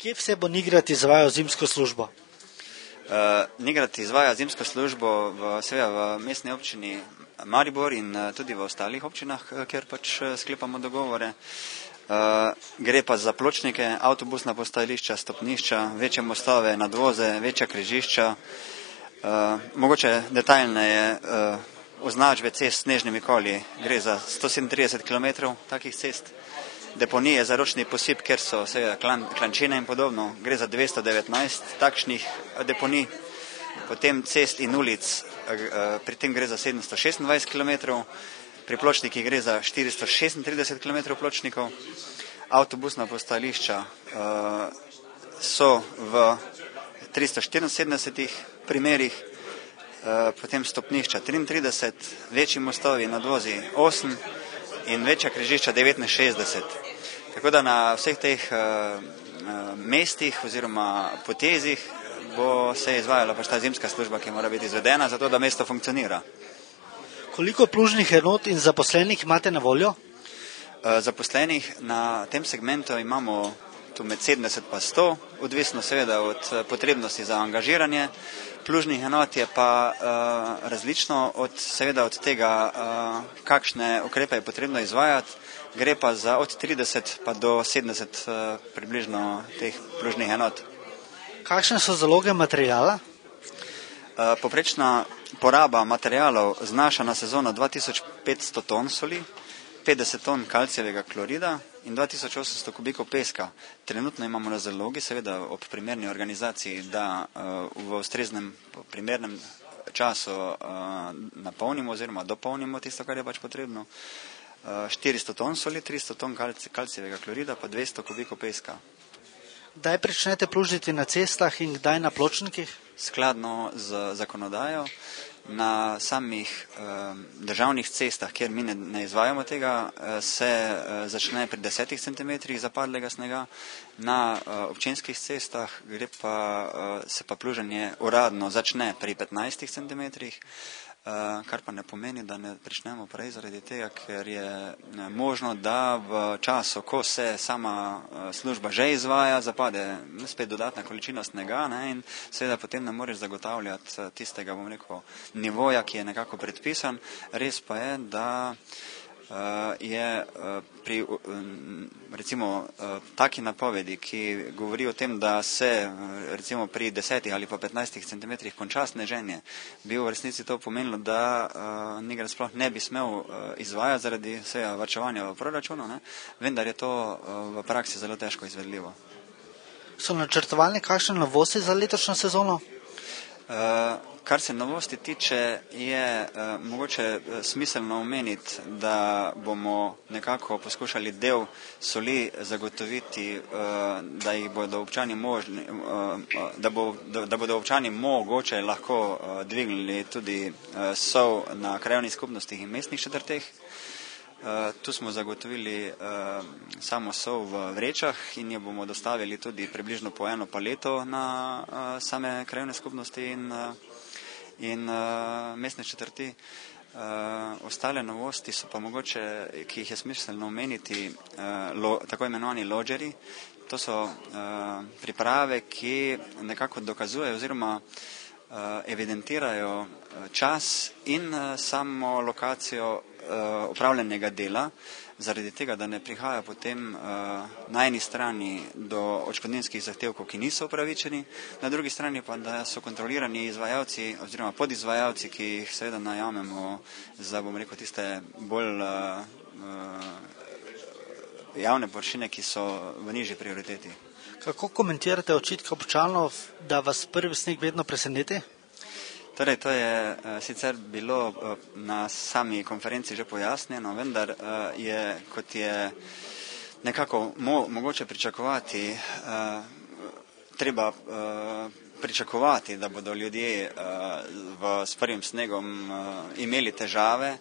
Kje vse bo Nigrad izvajal zimsko službo? Nigrad izvaja zimsko službo seveda v mestni občini Maribor in tudi v ostalih občinah, kjer pač sklepamo dogovore. Gre pa za pločnike, avtobusna postajališča, stopnišča, večje mostove, nadvoze, večja križišča. Mogoče detaljneje označbe cest s snežnimi kolji. Gre za 137 km takih cest. Deponije za ročni posip, kjer so seveda klančine in podobno. Gre za 219 takšnih deponij. Potem cest in ulic, pri tem gre za 726 km. Pri pločnikih gre za 436 km pločnikov. Avtobusna postajališča so v 374 primerih, potem stopnišča 33, večji mostovi, nadvozi 8 in večja križišča 69. Tako da na vseh teh mestih oziroma potezih bo se izvajala pač ta zimska služba, ki mora biti izvedena, zato da mesto funkcionira. Koliko plužnih enot in zaposlenih imate na voljo? Zaposlenih na tem segmentu imamo tu med 70 pa 100, odvisno seveda od potrebnosti za angažiranje. Plužnih enot je pa različno seveda od tega, kakšne ukrepe je potrebno izvajati. Gre pa za od 30 pa do 70 približno teh plužnih enot. Kakšne so zaloge materijala? Poprečna poraba materialov znaša na sezono 2500 ton soli, 50 ton kalcijevega klorida in 2800 kubikov peska. Trenutno imamo na zalogi, seveda ob primerni organizaciji, da v ustreznem primernem času napolnimo oziroma dopolnimo tisto, kar je pač potrebno. 400 ton soli, 300 ton kalcijevega klorida pa 200 kubikov peska. Kdaj pričnete plužiti na cestah in kdaj na pločnikih? Skladno z zakonodajo na samih državnih cestah, kjer mi ne izvajamo tega, se začne pri 10 cm zapadlega snega. Na občinskih cestah se pa pluženje uradno začne pri 15 cm, kar pa ne pomeni, da ne pričnemo prej, zaradi tega, ker je možno, da v času, ko se sama služba že izvaja, zapade spet dodatna količina snega, in seveda potem ne moreš zagotavljati tistega, bom rekel, nivoja, ki je nekako predpisan. Res pa je, da je pri recimo taki napovedi, ki govori o tem, da se recimo pri 10 ali pa 15 cm konča sneženje, bi v resnici to pomenilo, da Nigrad sploh ne bi smel izvajati zaradi varčevanja v proračunu, vendar je to v praksi zelo težko izvedljivo. So načrtovali kakšne novosti za letošnjo sezono? Kar se novosti tiče, je mogoče smiselno omeniti, da bomo nekako poskušali del soli zagotoviti, da jih bodo občani da bodo občani mogoče lahko dvignili tudi sol na krajevnih skupnostih in mestnih četrteh. Tu smo zagotovili samo sol v vrečah in jo bomo dostavili tudi približno po eno paleto na same krajevne skupnosti in mestne četrti. Ostale novosti so pa mogoče, ki jih je smiselno omeniti, tako imenovani lodžeri. To so priprave, ki nekako dokazujejo oziroma evidentirajo čas in samo lokacijo opravljenega dela, zaradi tega, da ne prihaja potem na eni strani do odškodninskih zahtevkov, ki niso upravičeni, na drugi strani pa, da so kontrolirani izvajalci oziroma podizvajalci, ki jih seveda najamemo za, bom rekel, tiste bolj javne površine, ki so v nižji prioriteti. Kako komentirate očitke občanov, da vas prvi sneg vedno preseneti? Torej, to je sicer bilo na sami konferenci že pojasnjeno, vendar je, kot je nekako mogoče pričakovati, treba pričakovati, da bodo ljudje s prvim snegom imeli težave,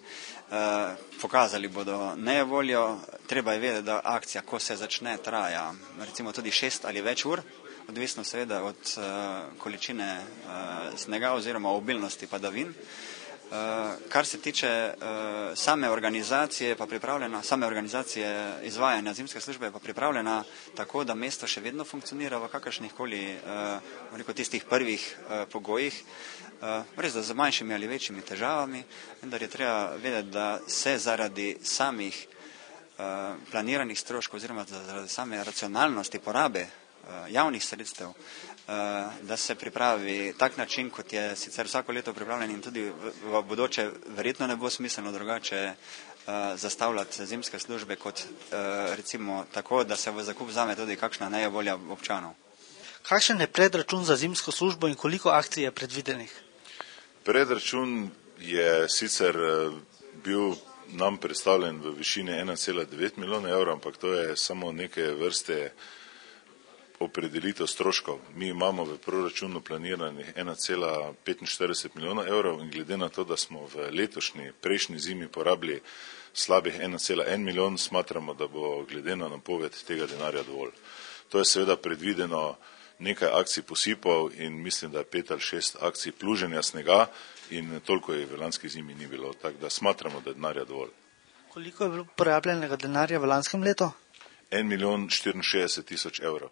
pokazali bodo nejevoljo. Treba je vedeti, da akcija, ko se začne, traja recimo tudi 6 ali več ur, odvisno seveda od količine snega oziroma obilnosti padavin. Kar se tiče same organizacije izvajanja zimske službe je pa pripravljena tako, da mesto še vedno funkcionira v kakršnih koli tistih prvih pogojih, res da z manjšimi ali večjimi težavami, vendar je treba vedeti, da se zaradi samih planiranih stroškov oziroma zaradi same racionalnosti porabe javnih sredstev, da se pripravi tak način, kot je sicer vsako leto pripravljen in tudi v bodoče verjetno ne bo smiselno drugače zastavljati zimske službe kot recimo tako, da se v zakup vzame tudi kakšna nejevolja občanov. Kakšen je predračun za zimsko službo in koliko akcij je predvidenih? Predračun je sicer bil nam predstavljen v višini 1,9 milijona evrov, ampak to je samo neke vrste opredelitev stroškov. Mi imamo v proračunu planiranih 1,45 milijona evrov in glede na to, da smo v prejšnji zimi porabili slabih 1,1 milijon, smatramo, da bo glede na napoved tega denarja dovolj. To je seveda predvideno nekaj akcij posipov in mislim, da je 5 ali 6 akcij pluženja snega in toliko je v lanski zimi ni bilo, tako da smatramo, da je denarja dovolj. Koliko je bilo porabljenega denarja v lanskem letu? 1 milijon 64 tisoč evrov.